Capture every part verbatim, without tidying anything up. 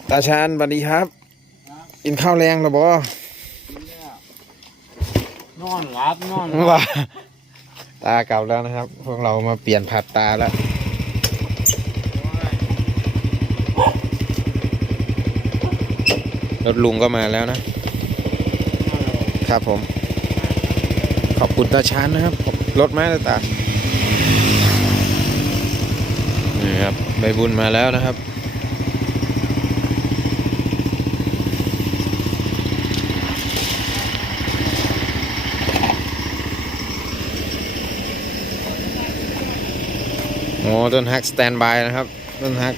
ตาชาญสวัสดีครับกินข้าวแรงหรือบ่นอนหลับนอนว่าตากลับแล้วนะครับพวกเรามาเปลี่ยนผัดตาแล้วรถลุงก็มาแล้วนะครับผมขอบคุณตาชาญนะครับรถมาแล้วตานี่ครับใบบุญมาแล้วนะครับโอ้ต้นฮักสแตนบายนะครับต้นฮัก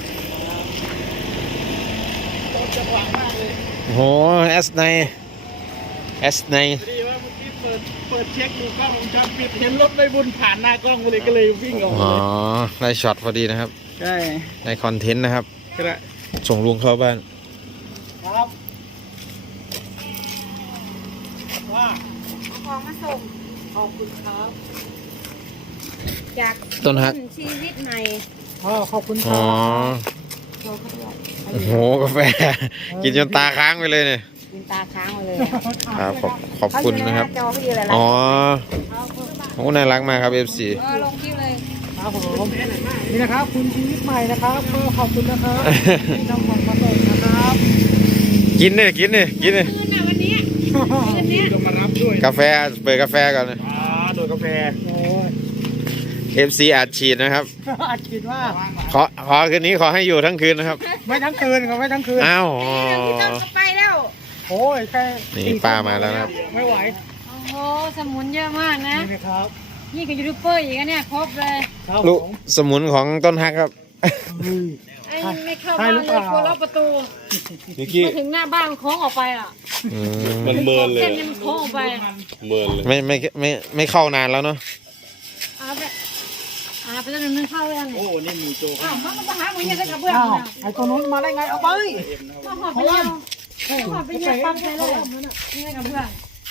โอ้เอสไนเอสไนดีว่าเมื่อกี้เปิดเปิดเช็คดูกล้องวงจรปิดเห็นรถใบบุญผ่านหน้ากล้องไปเลยก็เลยวิ่งออกมาอ๋อเลยได้ช็อตพอดีนะครับใช่ได้คอนเทนต์นะครับก็ได้ส่งลุงเข้าบ้านครับว่าของมาส่งขอบคุณครับจากต้นฮักชีวิตใหม่อ๋อขอบคุณคอ๋รัอบโชว์เขาด้วยโอ้โหกาแฟกินจนตาค้างไปเลยเนี่ยกินตาค้างมาเลยครับขอบขอบคุณนะครับจอเขาอยู่อะไรอ๋อเอาเพิ่มโอ้น่ารักมากครับ เอฟ ซีเออลงคลิปเลยครับผมนี่นะครับคุณชีวิตใหม่นะครับก็ขอบคุณนะครับที่นำของมาส่งนะครับกินเนี่ยกินเนี่ยกินเนี่ยคืนน่ะวันนี้คืนนี้ลงมารับด้วยกาแฟเปิดกาแฟก่อนนะอ่าโดยกาแฟโอ้ยเอฟ ซี อัดฉีดนะครับอัดฉีดว่าขอขอคืนนี้ขอให้อยู่ทั้งคืนนะครับไม่ทั้งคืนครับไม่ทั้งคืนอ้าวเดี๋ยวพี่ต้นก็ไปแล้วโอ้ยแค่นี่ป้ามาแล้วนะครับไม่ไหวโอ้โหสมุนเยอะมากนะนี่นะครับนี่ก็ยูทูบเบอร์อีกนะเนี่ยครบเลยครับลูกผมสมุนของต้นฮักครับไอ้ไม่เข้าบ้านเลยกลัวล็อกประตูนิกกี้มาถึงหน้าบ้านมันโค้งออกไปอ่ะอืมมันเมินเลยเส้นนี้มันโค้งออกไปเมินเลยไม่ไม่ไม่ไม่เข้านานแล้วเนาะเอาไปเอาไปจนนึงเข้าเลยอันโอ้นี้นี่หมูโจอ้าวมันก็มาหาหมูเงี้ยใส่กระเบื้องอ้าวนะไอ้ตัวนู้นมาได้ไงเอาไปมาหอบไปแล้วหอบไปเนี่ยปั๊มไปเลยนี่กระเบื้อง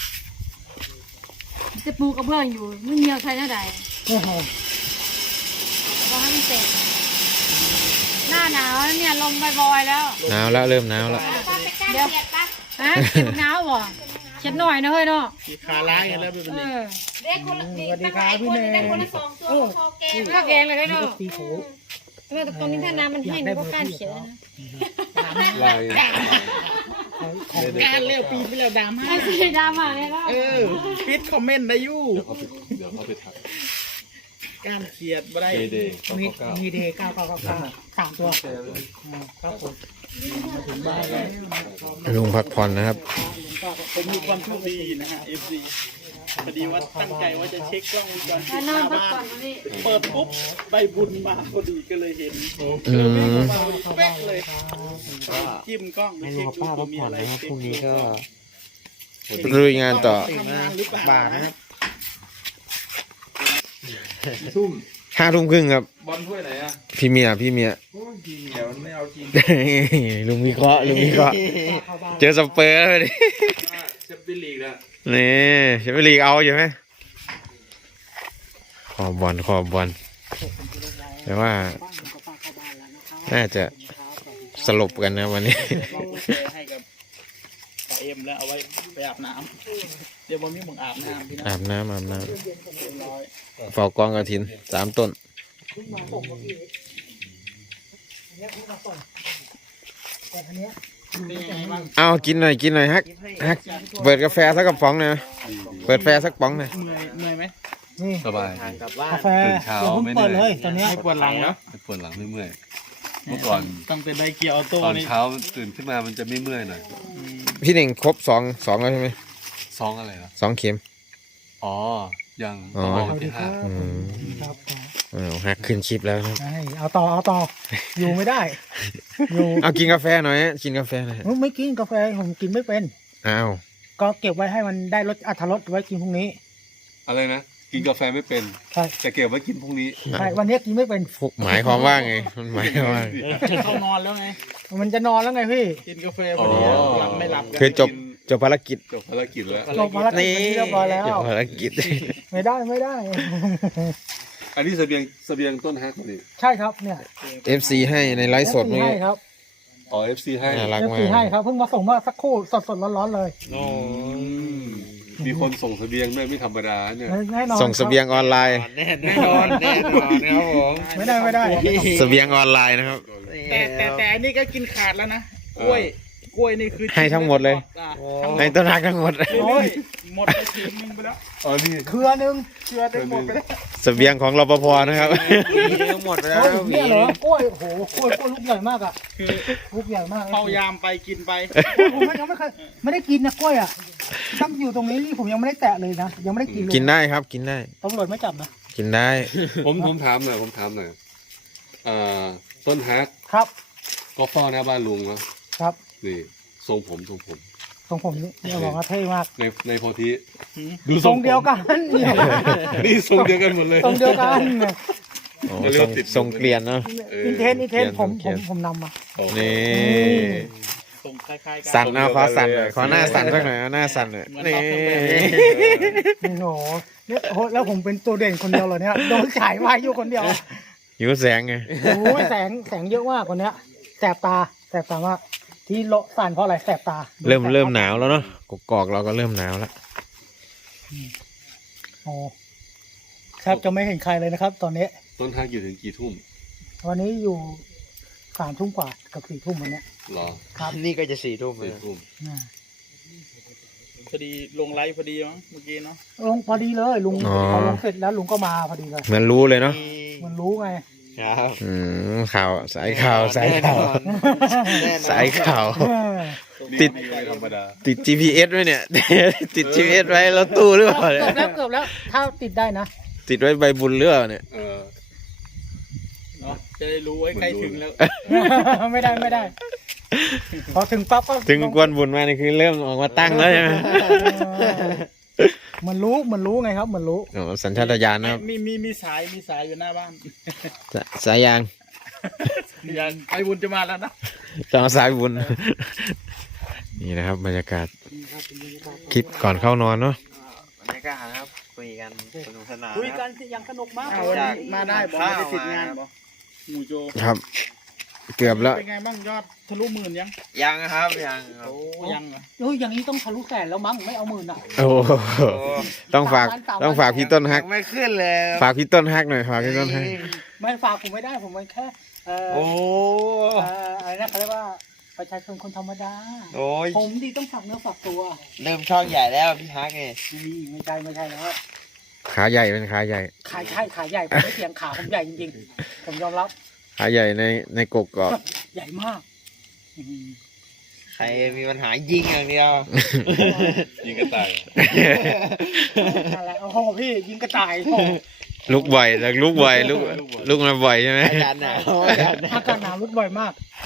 จะปูกระเบื้องอยู่ไม่มีเอาใช้หน้าใดโอ้โหรอให้มันเสร็จหน้าหนาวเนี่ยลมบ่อยๆแล้วหนาวแล้วเริ่มหนาวแล้วเดี๋ยวฮะเขียนหนาวบ่เขียนหน่อยนะเฮ้ยเนาะมีขาล้ายกันแล้วเป็นเอนี้อได้คนละสวัสดีครับพี่เนยได้คนละสองตัวพอแกงข้าวแกงเลยเนาะตีโถเออแต่ตรงนี้ถ้าน้ำมันแห้งก็ก้านเขียวนะลายของการเร็วปีไปแล้วดราม่าไอ้สีดำอ่ะเนี่ยก็เออปิดคอมเมนต์ได้ยู่เดี๋ยวเขาไปทักการเขียดบ่ได้เดย์เดย์มีเก้ามีเดย์เก้าเก้าเก้าเก้าสามตัวครับผมมาถึงบ้านแล้วลุงพักผ่อนนะครับผมมีความโชคดีนะฮะ เอฟ ซี พอดีว่าตั้งใจว่าจะเช็คกล้องวงจรปิดหนอน้านพักบ้าผ่อน นมานี่เปิดปุ๊บใบบุญมาพอดีก็เลยเห็นอืมมาพอดีเป๊ะเลยจิ้มกล้องไปเช็คดูว่ามีอะไรพรุ่งนี้ก็ลุยงานต่อทำงานหรือเปล่าบาทนะครับทุ่มห้าทุ่มครึ่งครับบอลถ้วยไหนอ่ะพี่เมียพี่เมียเดี๋ยวมันไม่เอาจริงลุงวิเคราะห์ลุงวิเคราะห์เจอสเปอร์เลยดิแชมเปี้ยนลีกแล้วนี่แชมเปี้ยนลีกเอาอยู่ไหมขอบอลขอบอลแต่ว่า น่าจะสลบกันนะวันนี้เราก็เจอให้กับปาเอ็มแล้วเอาไว้ไปอาบน้ำเดี๋ยววันนี้มึงอาบน้ำพี่นะอาบน้ำอาบน้เรียบร้อยำเฝ้ากองกระถินสามต้นเป็นยังไงบ้างเอากินหน่อยกินหน่อยฮักฮักเปิดกาแฟสักกระป๋องหนะเปิดแฟสักป๋องหน่อยเหนื่อยเหนื่อยไหมสบายกลับบ้านกาแฟตื่นเช้าเราเพิ่งไม่เปิดเหนื่เลอยยตอนเนี้ยไม่ปวดหลังแล้วไม่ปวดหลังไม่เมื่อยเมื่อก่อนต้องเป็นไดเกียร์ออโต้ตอนนี่เช้าตื่นขึ้นมามันจะไม่เมื่อยหน่อยพี่เน่งครบสองสองแล้วใช่ไหมซองอะไรล่ะสองเข็มอ๋อ ยังอ๋อต้องรอวันที่ห้าอืมครับอ้าวฮักขึ้นชิปแล้วครับใช่เอาต่อเอาต่อ อยู่ไม่ได้ อยู่เอากินกาแฟหน่อยกินกาแฟหน่อยไม่กินกาแฟผมกินไม่เป็นอ้าวก็เก็บไว้ให้มันได้รสอรรถรสไว้กินพรุ่งนี้อะไรนะ กินกาแฟไม่เป็นใช่แต่เก็บไว้กินพรุ่งนี้ใช่วันนี้กินไม่เป็นหมายความว่าไงมันหมายความว่าไงเข้านอนแล้วไงมันจะนอนแล้วไงพี่กินกาแฟพอดีหลับไม่หลับกันคือจบจบภารกิจจบภารกิจแล้วจบภารกิจวันนี้เรียบร้อยแล้วจบภารกิจไม่ได้ไม่ได้อันนี้เสบียงเสบียงต้นฮักนี่ใช่ครับเนี่ยเอฟซีให้ในไลฟ์สดนี่นี่ให้ครับอ๋อ เอฟ ซี ให้น่ารักเอฟมาซีกให้ครับเพิ่งมาส่งเมื่อสักครู่สดสดๆร้อนๆเลยโอ้มีคนส่งเสบียงด้วยไม่ธรรมดาเนี่ยแน่นอนส่งเสบียงออนไลน์แน่นอนแน่นอนนะครับผมไม่ได้ไม่ได้เสบียงออนไลน์นะครับแต่แต่แต่อันนี้ก็กินขาดแล้วนะกล้วยกล้วยนี่คือให้ทั้งหมดเลยอ่ะให้ต้นฮักทั้งหมดโอ้ยหมดไปถึงนึงไปแล้วอ๋อนี่เครือหนึงเชื่อได้หมดไปแล้วเสบียงของรปภนะครับหมดไปแล้วโอ้ยเนี่ยเหรอกล้วยโอ้โหกล้วยกล้วยลูกใหญ่มากอ่ะคือลูกใหญ่มากเข้ายามไปกินไปผมไม่ยังไม่เคยไม่ได้กินนะกล้วยอ่ะถ้าอยู่ตรงนี้นี่ผมยังไม่ได้แตะเลยนะยังไม่ได้กินเลยกินได้ครับกินได้ตำรวจไม่จับนะกินได้ผมผมถามหน่อยผมถามหน่อยเอ่อต้นฮักครับก็เฝ้าหน้าบ้านลุงเนาะครับนี่ทรงผมทรงผมทรงผมนี่เนี่ยบอกว่าเท่มากในในโพธิทรงเดียวกันเนี่ยนี่ทรงเดียวกันหมดเลยทรงเดียวกันเนี่ยโอ้ทรงทรงเกลียนเนาะอินเทนอินเทนผมเขีผยมนผมนำมานี่ส่งคล้ายๆกัสั่นเอาขอสั่นหน่อยขอหน้าสั่นสักหน่อยเอาหน้าสั่นหน่อยนี่โอ้โหเนี่ยโอ้โหแล้วผมเป็นตัวเด่นคนเดียวเหรอเนี่ยโดนฉายมาอยู่คนเดียวหิวแสงไงโอ้ยแสงแสงเยอะมากคนเนี้ยแสบตาแสบตามากที่โละสั่นเพราะอะไรแสบตาเริ่มเริ่มหนาวแล้วเนาะกกอกเราก็เริ่มหนาวแล้วโอ้แทบจะไม่เห็นใครเลยนะครับ ตอนนี้ต้นฮักอยู่ถึงกี่ทุ่มวันนี้อยู่สามทุ่มกว่ากับสี่ทุ่มวันเนี้ยเหรอครับนี่ก็จะสี่ทุ่มเลสี่ยทุ่มอ่าพอดีลงไลฟ์พอดีมั้งเมื่อกี้เนาะลงพอดีเลยลุงพอลงเสร็จแล้วลุงก็มาพอดีเลยเหมือนรู้เลยเนาะมันรู้ไงครับอืมข่าวสายข่าวสายข่าวแน่นอนสายข่าวเออติดนี่ไม่ธรรมดาติด จี พี เอสไว้เนี่ย ติด จี พี เอสไว้รถตู้หรือเปล่าเนี่ยเกือบแล้วเกือบแล้วถ้าติดได้นะติดไว้ใบบุญหรือเปล่าเนี่ยเออเนาะจะได้รู้ไว้ใกล้ถึงแล้วไม่ได้ไม่ได้ พอถึงปั๊บก็ถึงกวนบุญมานี่คือเริ่มออกมาตั้งแล้วใช่ไหมมันรู้มันรู้ไงครับมันรู้โอ้สัญชาตญาณนะครับมีมีมีสายมีสายอยู่หน้าบ้านสสายยางยันไอ้บุญจะมาแล้วนะจะเอาสายบุญ นี่นะครับบรรยากาศคลิปก่อนเข้านอนเนาะบรรยากาศครับ คุยกันสนุกสนานคุยคกัรันบอย่างสนุกมากเอาวันนี้มาได้บอกไม่ได้ติดงานบอกหมูโจครับ เกือบแล้วเป็นไงบ้างยอดทะลุหมื่นยังยังครับยังครับโอ้ยังเหรอเฮ้ยอย่างนี้ต้องทะลุแสนแล้วมั้งไม่เอาหมื่นอ่ะโอ้โหต้องฝากต้องฝากพี่ต้นฮักยังไม่ขึ้นเลยฝากพี่ต้นฮักหน่อยฝากพี่ต้นฮักไม่ฝากผมไม่ได้ผมมันแค่เอ่อโอ้เอ่ออะไรนะเขาเรียกว่าประชาชนคนธรรมดาโอ้ยผมดีต้องฝากเนื้อฝากตัวเริ่มช่องใหญ่แล้วพี่ฮักไงนี่ไม่ใช่ไม่ใช่แล้วขาใหญ่เป็นขาใหญ่ขาใช่ขาใหญ่ผมไม่เถียงขาผมใหญ่จริงๆผมยอมรับขาใหญ่ในในกกกอกใหญ่มากอื้อหือใครมีปัญหายิงอย่างเดียวยิงกระต่ายอะไรโอ้โหพี่ยิงกระต่ายโอ้โหลุกบ่อยแล้วลุกบ่อยลุกลุกมาบ่อยใช่ไหมอาจารย์หนาวอาจารย์หนาวอากาศหนาวรุดบ่อยมาก